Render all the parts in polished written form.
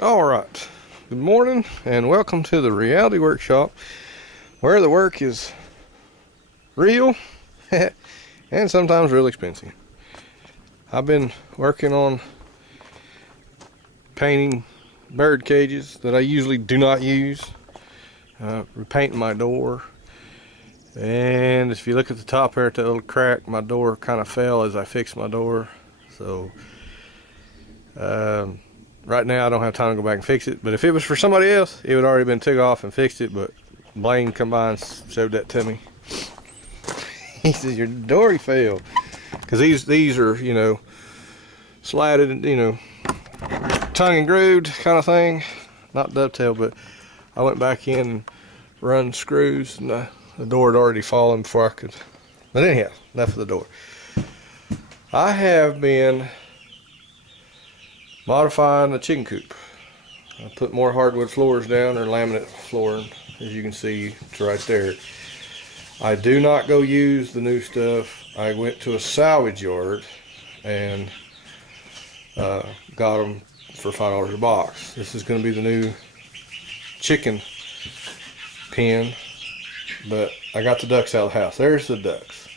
All right. Good morning and welcome to the Reality Workshop, where the work is real and sometimes real expensive. I've been working on painting bird cages that I usually do not use, repainting my door, and if you look at the top here at that little crack, my door kind of fell as I fixed my door. So right now I don't have time to go back and fix it, but if it was for somebody else, it would already been took off and fixed it. But Blaine come by and showed that to me. He says, your door fell. Because these are, slatted, tongue and grooved kind of thing. Not dovetail, but I went back in and run screws, and the door had already fallen before I could. But anyhow, enough of the door. I have been modifying the chicken coop. I put more hardwood floors down, or laminate flooring, as you can see, it's right there. I do not go use the new stuff. I went to a salvage yard and got them for $5 a box. This is going to be the new chicken pen, but I got the ducks out of the house. There's the ducks.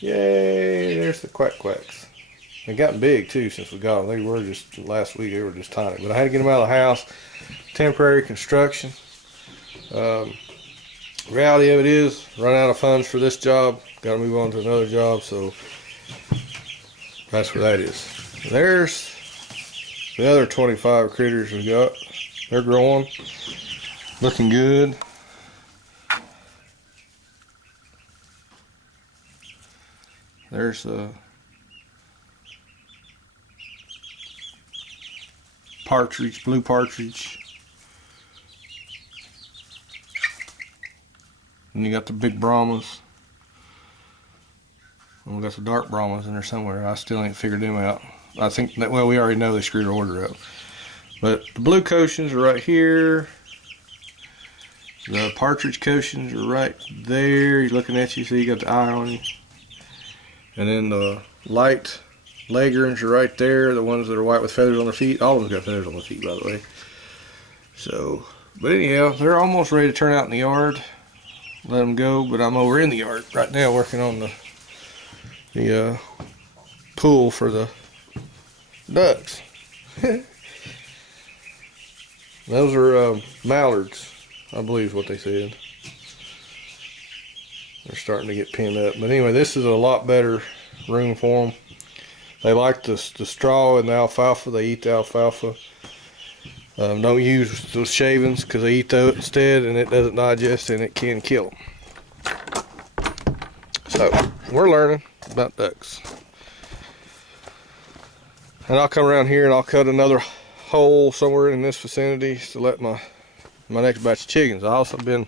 Yay, there's the quack quacks. They've gotten big too since we got them. They were just, last week they were just tiny, but I had to get them out of the house. Temporary construction. Reality of it is, run out of funds for this job, got to move on to another job, so that's where that is. There's the other 25 critters we got. They're growing, looking good. There's a partridge, blue partridge. And you got the big Brahmas. And we got the dark Brahmas in there somewhere. I still ain't figured them out. I think that, well, we already know they screwed our order up. But the blue Cochin's are right here. The partridge Cochin's are right there. He's looking at you, so you got the eye on you. And then the light Leghorns are right there. The ones that are white with feathers on their feet. All of them got feathers on their feet, by the way. So, but anyhow, they're almost ready to turn out in the yard. Let them go, but I'm over in the yard right now working on the pool for the ducks. Those are mallards, I believe is what they said. They're starting to get pinned up. But anyway, this is a lot better room for them. They like the straw and the alfalfa. They eat the alfalfa. Don't use those shavings because they eat those instead, and it doesn't digest and it can kill them. So we're learning about ducks. And I'll come around here and I'll cut another hole somewhere in this vicinity to let my next batch of chickens. I also been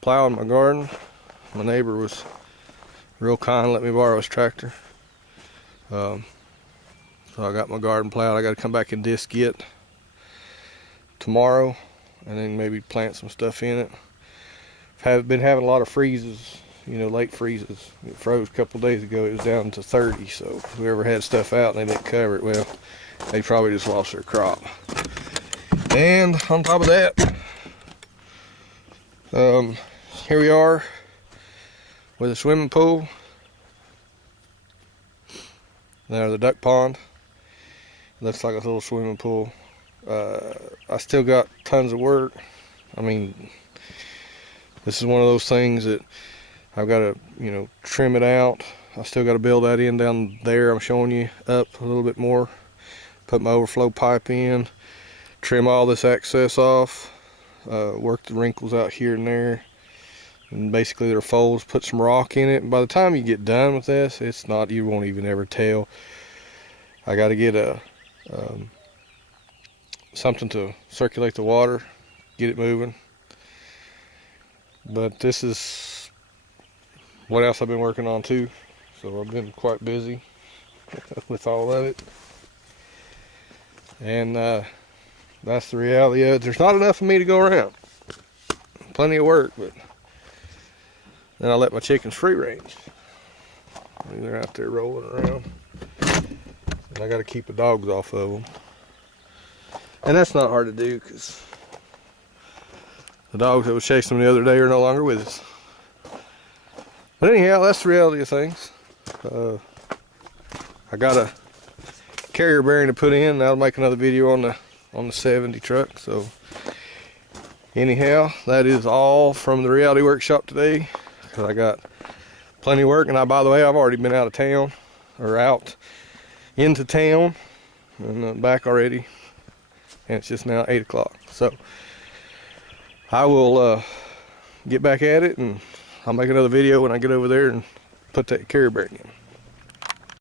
plowing my garden. My neighbor was real kind, let me borrow his tractor. So I got my garden plowed. I got to come back and disc it tomorrow, and then maybe plant some stuff in it. I've been having a lot of freezes, late freezes. It froze a couple days ago. It was down to 30. So whoever had stuff out and they didn't cover it, well, they probably just lost their crop. And on top of that, here we are with a swimming pool. There's the duck pond. Looks like a little swimming pool. I still got tons of work. I mean, this is one of those things that I've got to, trim it out. I still got to build that in down there. I'm showing you up a little bit more. Put my overflow pipe in. Trim all this excess off. Work the wrinkles out here and there. And basically they're folds. Put some rock in it. And by the time you get done with this, it's not, you won't even ever tell. I got to get something to circulate the water, get it moving. But this is what else I've been working on too. So I've been quite busy with all of it. And that's the reality of it. There's not enough of me to go around. Plenty of work, but then I let my chickens free range. They're out there rolling around. And I got to keep the dogs off of them. And that's not hard to do because the dogs that was chasing them the other day are no longer with us. But anyhow, that's the reality of things. I got a carrier bearing to put in. I'll make another video on the 70 truck. So anyhow, that is all from the Reality Workshop today. Because I got plenty of work. And by the way, I've already been out of town, or out into town, and back already. And it's just now 8 o'clock. So I will get back at it, and I'll make another video when I get over there and put that carrier bearing in.